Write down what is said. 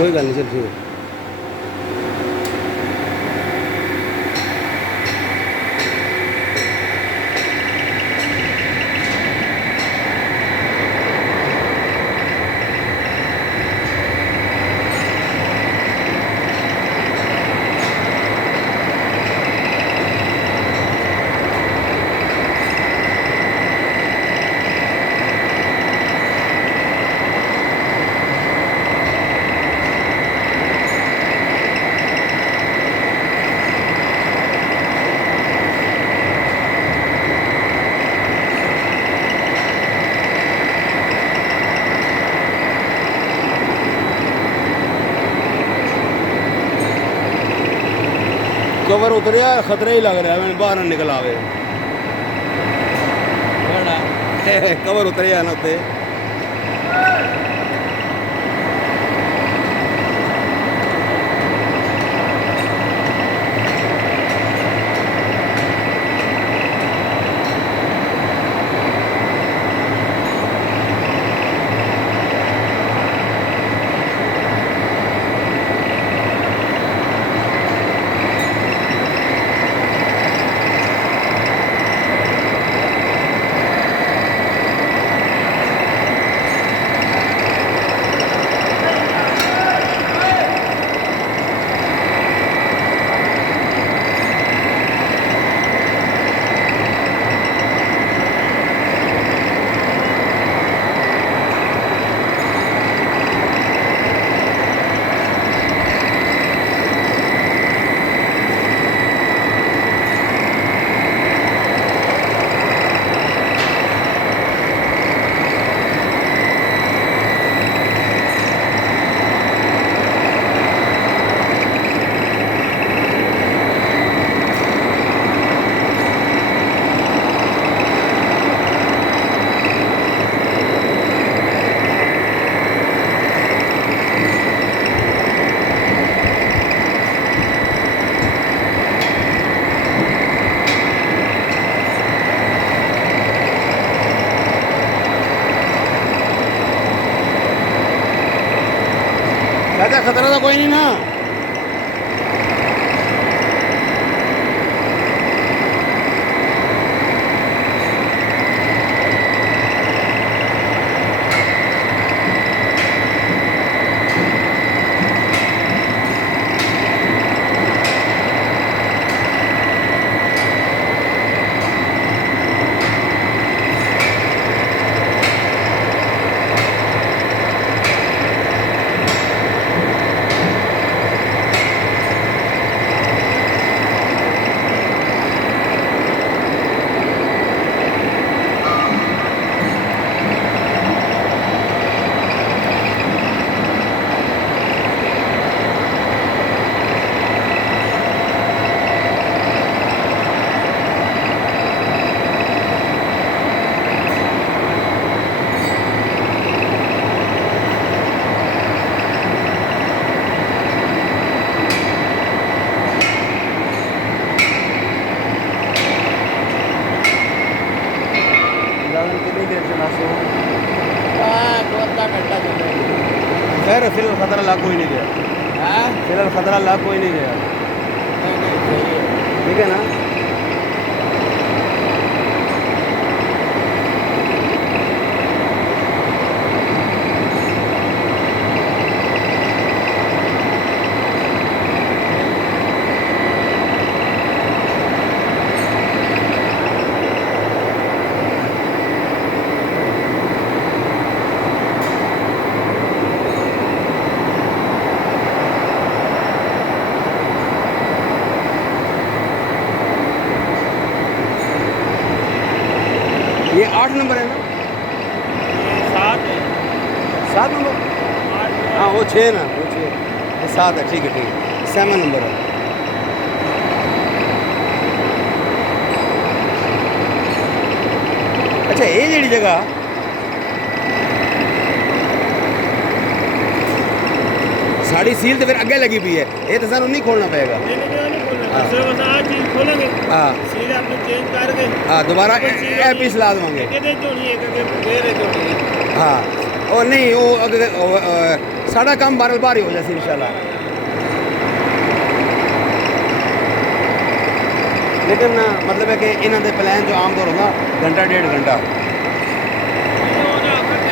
कोई गल नहीं, चल ठीक है। कवर उतरिया, खतरा ही लग रहा है, मैंने बाहर ना निकल आवे। कवर उतरिया ना उत्ते। कहता खतरा तो कोई नहीं ना। कितनी देर से नाशो खैर फिलहाल खतरा लाख कोई नहीं गया। फिलहाल खतरा लाख कोई नहीं गया। ठीक है ना। ये 8 नंबर है ना? 7 है। 7 नंबर? हाँ वो 6 ना, वो 6 ये 7 है। ठीक है ठीक है, 7 नंबर है। अच्छा ये जी जगह साड़ी सील तो फिर अगे लगी हुई है, ये तो सानू नहीं खोलना पड़ेगा। हाँ हाँ दोबारा पीस ला देंगे। हाँ ਉਹ ਨਹੀਂ ਉਹ ਅੱਗੇ ਸਾਡਾ ਕੰਮ ਬਾਰ ਬਾਰ ਹੀ ਹੋ ਜਾਸੀ ਇਨਸ਼ਾਅੱਲਾ ਲੇਕਿਨ ਮਤਲਬ ਹੈ ਕਿ ਇਹਨਾਂ ਦੇ ਪਲਾਨ ਜੋ ਆਮ ਤੌਰ ਹੁੰਦਾ ਘੰਟਾ 1.5 ਘੰਟਾ